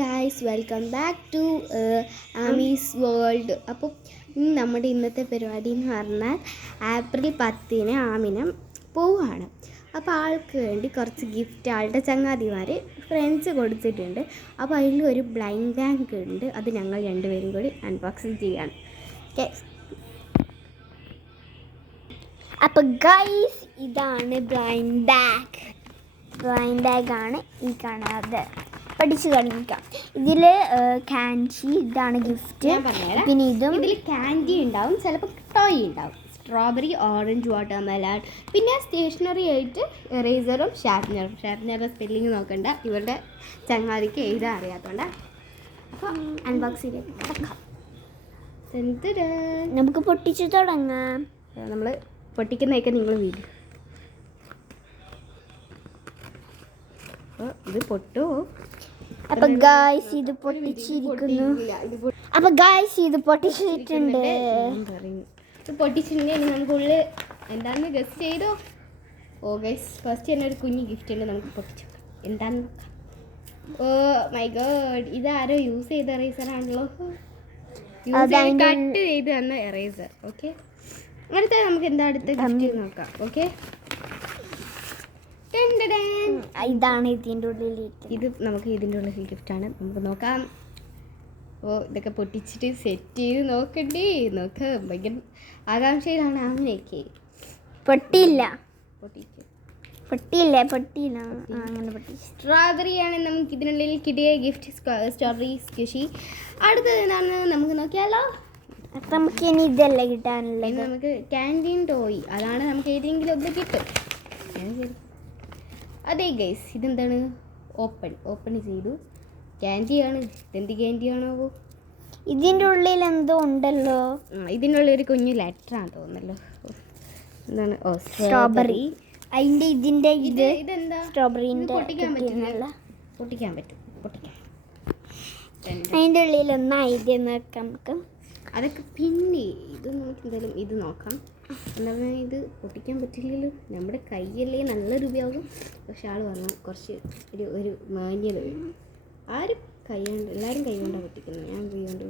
Guys, welcome back to Amy's world. അപ്പോൾ നമ്മുടെ ഇന്നത്തെ പരിപാടി എന്ന് പറഞ്ഞാൽ ഏപ്രിൽ 10 ആമിനം പോവുകയാണ്. അപ്പോൾ ആൾക്ക് വേണ്ടി കുറച്ച് ഗിഫ്റ്റ് ആളുടെ ചങ്ങാതിമാർ ഫ്രണ്ട്സ് കൊടുത്തിട്ടുണ്ട്. അപ്പോൾ അതിൽ ഒരു ബ്ലൈൻഡ് ബാങ്ക് ഉണ്ട്. അത് ഞങ്ങൾ രണ്ടുപേരും കൂടി അൺബോക്സിങ് ചെയ്യാണ്. ഓക്കെ, അപ്പോൾ ഗൈസ്, ഇതാണ് ബ്ലൈൻഡ് ബാഗാണ് ഈ കാണാതെ പഠിച്ചു കാണിക്കാം. ഇതിൽ കാൻഡി, ഇതാണ് ഗിഫ്റ്റ്. പിന്നെ ഇതിൽ കാൻഡി ഉണ്ടാവും, ചിലപ്പോൾ ടോയ് ഉണ്ടാവും. സ്ട്രോബെറി, ഓറഞ്ച്, വാട്ടർമെലൺ, പിന്നെ സ്റ്റേഷനറി ആയിട്ട് എറേസറും ഷാർപ്നറുടെ സ്പെല്ലിങ് നോക്കണ്ട, ഇവരുടെ ചങ്ങാതിക്ക് എഴുതാൻ അറിയാത്തതുകൊണ്ട്. അപ്പോൾ അൺബോക്സിങ്ങിലേക്ക് കിടക്കാം. നമുക്ക് പൊട്ടിച്ച് തുടങ്ങാം. നമ്മൾ പൊട്ടിക്കുന്നതൊക്കെ നിങ്ങൾ വീഡിയോ. ഇത് പൊട്ടോ. അപ്പൊ ഗായ്സ്, ഇത് പൊട്ടിച്ചിരിക്കുന്നു. അപ്പൊ ഗായ്സ്, ഇത് പൊട്ടിച്ചിട്ടുണ്ട്. പൊട്ടിച്ചിട്ടുണ്ടെങ്കിൽ നമുക്കുള്ളിൽ എന്താണെന്ന് ഗസ് ചെയ്തോ. ഓ ഗൈസ്, ഫസ്റ്റ് തന്നെ ഒരു കുഞ്ഞ് ഗിഫ്റ്റ് ഉണ്ട്. നമുക്ക് പൊട്ടിച്ചു എന്താണെന്ന് നോക്കാം. ഓ മൈ ഗോഡ്, ഇതാരോ യൂസ് ചെയ്ത എറേസറാണല്ലോ. കട്ട് ചെയ്ത് തന്ന എറേസർ. ഓക്കെ, അടുത്ത നമുക്ക് എന്താ അടുത്ത ഗിഫ്റ്റ് നോക്കാം. ഓക്കെ, ഇതാണ് ഇതിൻ്റെ ഉള്ളിൽ. ഇത് നമുക്ക് ഇതിൻ്റെ ഉള്ളിൽ ഗിഫ്റ്റാണ്. നമുക്ക് നോക്കാം. ഓ, ഇതൊക്കെ പൊട്ടിച്ചിട്ട് സെറ്റ് ചെയ്ത് നോക്കണ്ടേ. ഭയങ്കര ആകാംക്ഷയിലാണ് ആമിനൊക്കെ. പൊട്ടിയില്ല. അങ്ങനെ പൊട്ടി. സ്ട്രോബെറിയാണ് നമുക്ക് ഇതിനുള്ളിൽ കിട്ടിയ ഗിഫ്റ്റ്. Strawberry squishy. അടുത്തത് എന്താണെന്ന് നമുക്ക് നോക്കിയാലോ. നമുക്ക് ഇനി ഇതല്ല കിട്ടാനുള്ളത്. നമുക്ക് ക്യാൻറ്റീൻ ടോയ്, അതാണ് നമുക്ക് ഏതെങ്കിലും ഒന്ന് കിട്ടും. അതെ ഗൈസ്, ഇതെന്താണ്? ഓപ്പൺ ചെയ്തു. ക്യാൻഡിയാണ്. ഇതെന്ത് ക്യാൻഡിയാണോ? ഇതിൻ്റെ ഉള്ളിൽ എന്തോ ഉണ്ടല്ലോ. ഇതിൻ്റെ ഉള്ളിൽ ഒരു കുഞ്ഞു ലെറ്ററാണ് തോന്നുന്നല്ലോ. എന്താണ്? ഓ, സ്ട്രോബെറി. അതിൻ്റെ ഇതെന്താ? സ്ട്രോബെറിൻ്റെ പൊട്ടിക്കാൻ പറ്റും. അതിൻ്റെ ഉള്ളിൽ ഒന്ന് ഐഡിയ നോക്കാം നമുക്ക്. അതൊക്കെ പിന്നെ ഇത് നമുക്ക് എന്തായാലും ഇത് നോക്കാം. എന്താ പറയുക, ഇത് പൊട്ടിക്കാൻ പറ്റില്ലല്ലോ, നമ്മുടെ കൈയല്ലേ നല്ലൊരു ഉപയോഗം. പക്ഷെ ആൾ പറഞ്ഞു കുറച്ച് ഒരു മാന്യത വരും. ആരും കൈ കൊണ്ട്, എല്ലാവരും കൈ കൊണ്ടാണ് പൊട്ടിക്കുന്നത്. ഞാൻ കൈ കൊണ്ട്